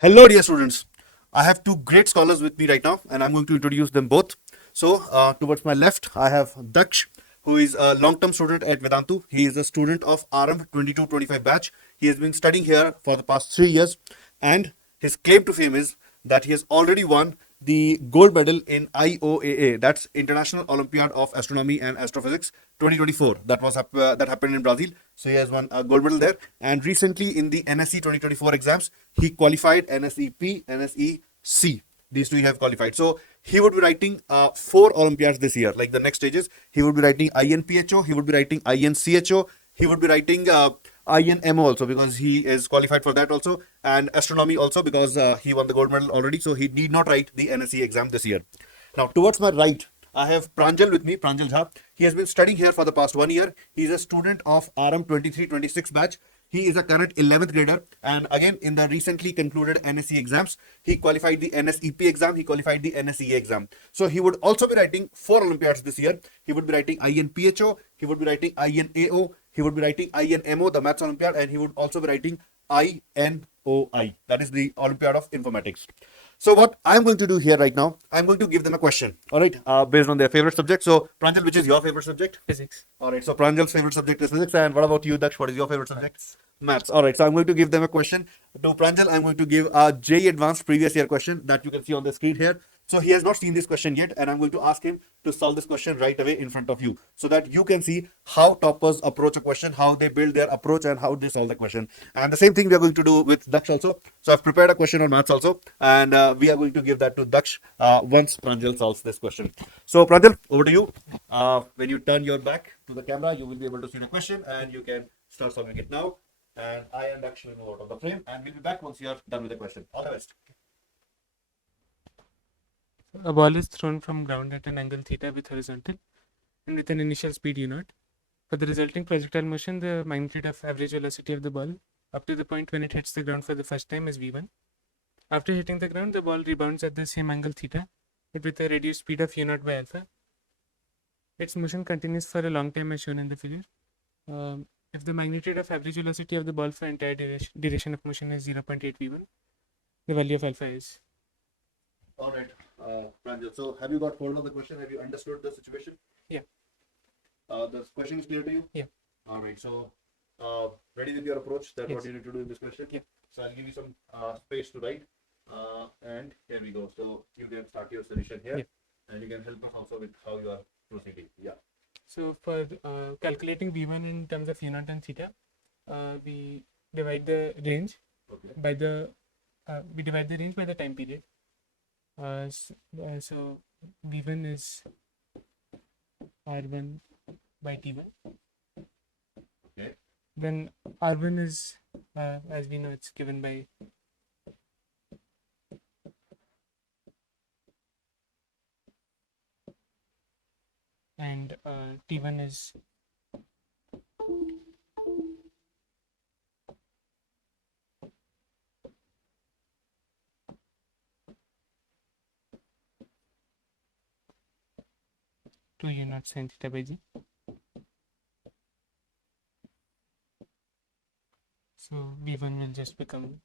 Hello, dear students. I have two great scholars with me right now, and I'm going to introduce them both. So, towards my left, I have Daksh, who is a long-term student at Vedantu. He is a student of RM 2225 batch. He has been studying here for the past 3 years, and his claim to fame is that he has already won the gold medal in IOAA, that's International Olympiad of Astronomy and Astrophysics 2024. That happened in Brazil. So he has won a gold medal there. And recently in the NSE 2024 exams, he qualified NSEP, NSEC. These two he have qualified. So he would be writing four Olympiads this year. Like the next stages, he would be writing INPHO, he would be writing INCHO, he would be writing INMO also because he is qualified for that also, and astronomy also because he won the gold medal already. So he need not write the NSE exam this year. Now, towards my right, I have Pranjal with me, Pranjal Jha. He has been studying here for the past 1 year. He is a student of RM 2326 batch. He is a current 11th grader, and again in the recently concluded NSE exams, he qualified the NSEP exam, he qualified the NSEA exam. So he would also be writing four Olympiads this year. He would be writing INPHO, he would be writing INAO, he would be writing INMO, the Maths Olympiad, and he would also be writing INOI, that is the Olympiad of Informatics. So what I'm going to do here right now, I'm going to give them a question, all right, based on their favorite subject. So Pranjal, which is your favorite subject? Physics. All right, so Pranjal's favorite subject is physics, and what about you, Daksh? What is your favorite subject? Maths. All right, so I'm going to give them a question. To Pranjal, I'm going to give a JEE Advanced previous year question that you can see on the screen here. So he has not seen this question yet, and I'm going to ask him to solve this question right away in front of you so that you can see how toppers approach a question, how they build their approach, and how they solve the question. And the same thing we are going to do with Daksh also. So I've prepared a question on maths also, and we are going to give that to Daksh once Pranjal solves this question. So Pranjal, over to you. When you turn your back to the camera, you will be able to see the question, and you can start solving it now. And I and Daksh will move out of the frame, and we'll be back once you are done with the question. All the best. A ball is thrown from ground at an angle theta with horizontal and with an initial speed u0. For the resulting projectile motion, the magnitude of average velocity of the ball up to the point when it hits the ground for the first time is v1. After hitting the ground, the ball rebounds at the same angle theta, but with a reduced speed of u0 by alpha. Its motion continues for a long time as shown in the figure. If the magnitude of average velocity of the ball for entire duration of motion is 0.8 v1, the value of alpha is. All right, Pranjal. So have you got hold of the question? Have you understood the situation? Yeah. The question is clear to you? Yeah. All right. So ready with your approach? That's Yes. what you need to do in this question? Yeah. So I'll give you some space to write. And here we go. So you can start your solution here. Yeah. And you can help us also with how you are proceeding. Yeah. So for calculating v1 in terms of u0 and theta, we divide the range Okay. by the time period. So v1 is r1 by t1. Okay. Then r1 is, as we know, it's given by and t1 is two u0 sin theta by g. So v1 will just become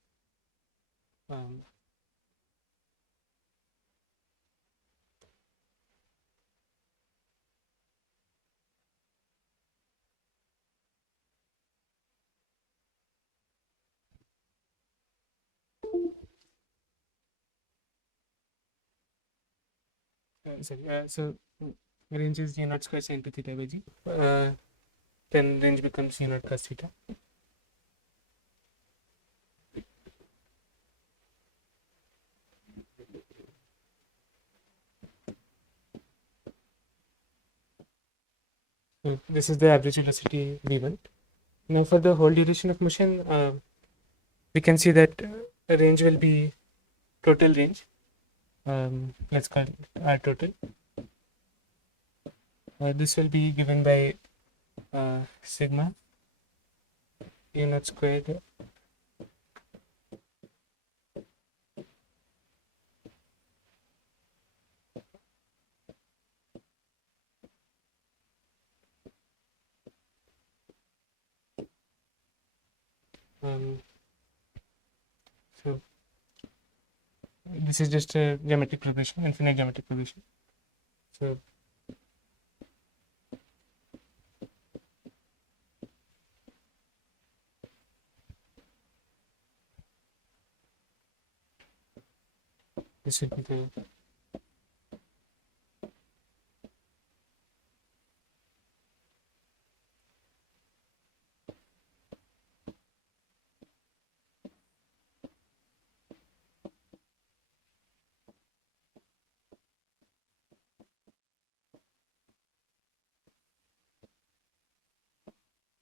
so range is u0 square sin 2 theta by g. Then range becomes u0 cos theta. So this is the average velocity v1. Now for the whole duration of motion, we can see that range will be total range. Let's call it R total. This will be given by sigma u0 squared so this is just a geometric progression, infinite geometric progression. So this will be the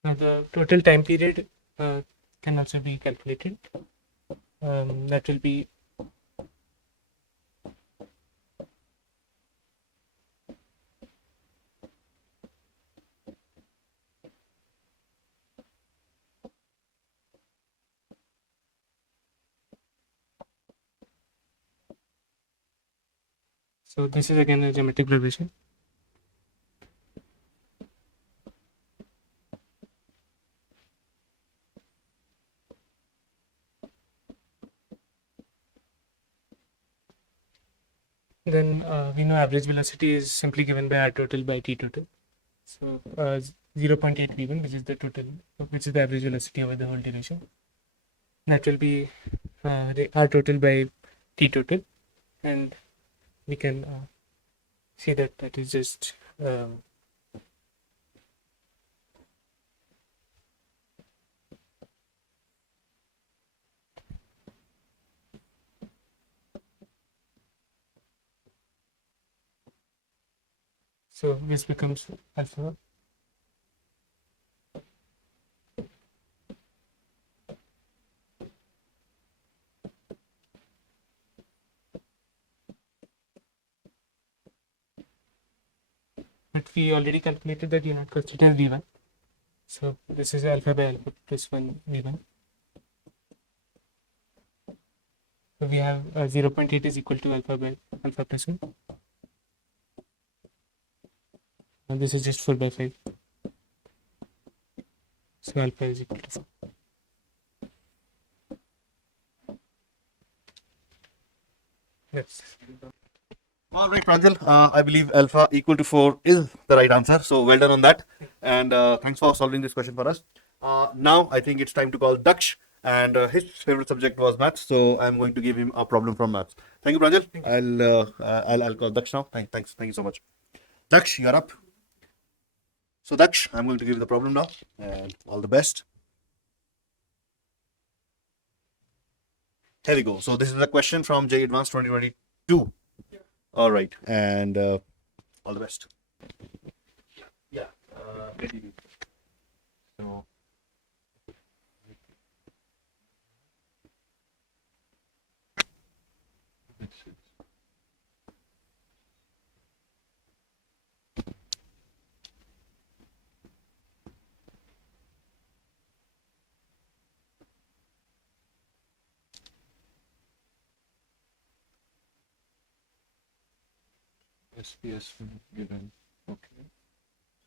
now the total time period can also be calculated. That will be so this is again a geometric progression. Then we know average velocity is simply given by r total by t total. So 0.8 v1, which is the total, which is the average velocity over the whole duration. That will be r total by t total, and we can see that that is just so this becomes alpha. But we already calculated that unit cost it as v1. So this is alpha by alpha plus 1 v1. So we have 0.8 is equal to alpha by alpha plus 1. And this is just 4 by 5. So alpha is equal to 4. Yes. All right, Pranjal. I believe alpha equal to 4 is the right answer. So well done on that. And thanks for solving this question for us. Now I think it's time to call Daksh. And his favorite subject was maths. So I'm going to give him a problem from maths. Thank you, Pranjal. I'll call Daksh now. Thanks. Thank you so much. Daksh, you're up. So Daksh, I'm going to give you the problem now. And all the best. Here we go. So this is a question from JEE Advanced 2022. All right, and all the best. Yeah. Ready. So. SPS given. Okay.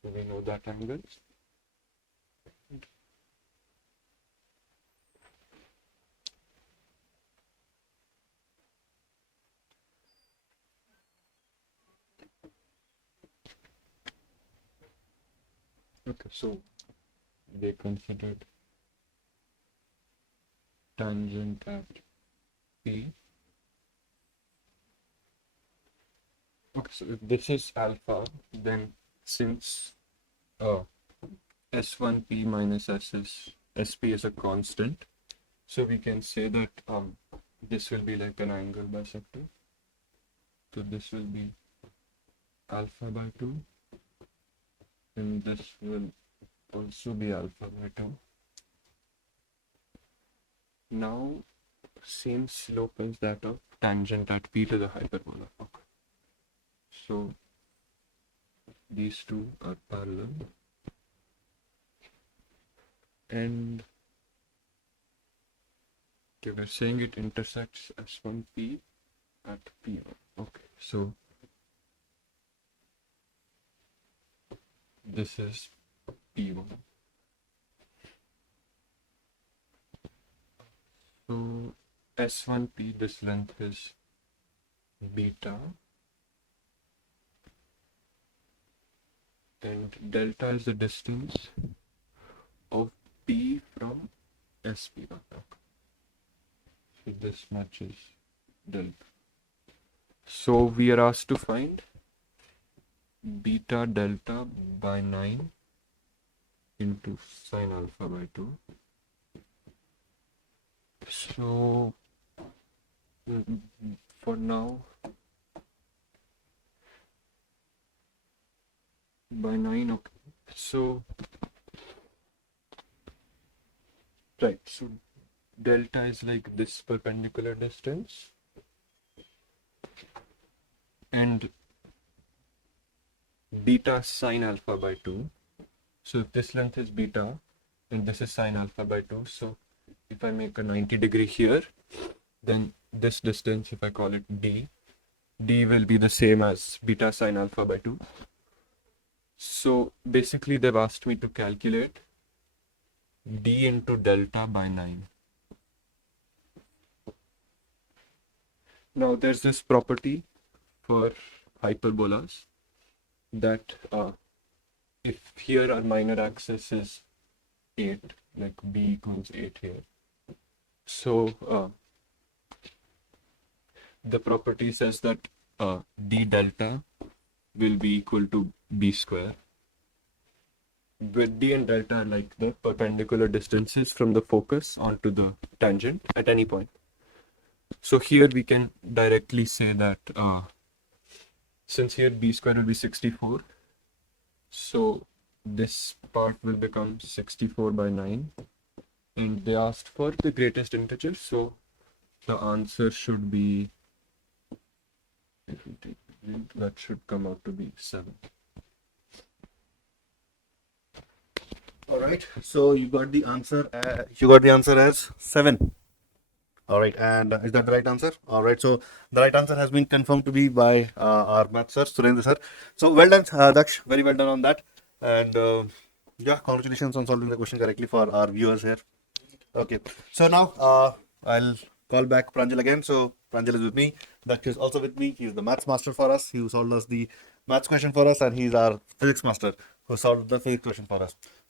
So we know that angle. Okay, so they considered tangent at P. Okay, so if this is alpha, then since S1P minus SP is a constant, so we can say that this will be like an angle bisector. So this will be alpha by 2, and this will also be alpha by 2. Now, same slope as that of tangent at P to the hyperbola. Okay. So these two are parallel, and okay, we're saying it intersects S1P at P1. Okay, so this is P1. So S1P, this length is beta, and delta is the distance of P from SP. So this matches delta. So we are asked to find beta delta by 9 into sine alpha by 2. So for now, by 9, okay. So, right, so delta is like this perpendicular distance, and beta sine alpha by 2. So if this length is beta, and this is sine alpha by 2, so if I make a 90-degree here, then this distance, if I call it d will be the same as beta sine alpha by 2. So basically they've asked me to calculate d into delta by 9. Now there's this property for hyperbolas that if here our minor axis is 8, like b equals 8 here, so the property says that d delta will be equal to b square, where d and delta are like the perpendicular distances from the focus onto the tangent at any point. So here we can directly say that since here b square will be 64, so this part will become 64 by 9, and they asked for the greatest integer, so the answer should be, if we take that, should come out to be 7. All right. So you got the answer. You got the answer as 7. All right. And is that the right answer? All right. So the right answer has been confirmed to be by our math sir, Surendra sir. So well done, Daksh. Very well done on that. And yeah, congratulations on solving the question correctly for our viewers here. Okay. So now I'll call back Pranjal again. So Pranjal is with me. Daksh is also with me. He's the maths master for us. He solved us the maths question for us, and he's our physics master who solved the physics question for us.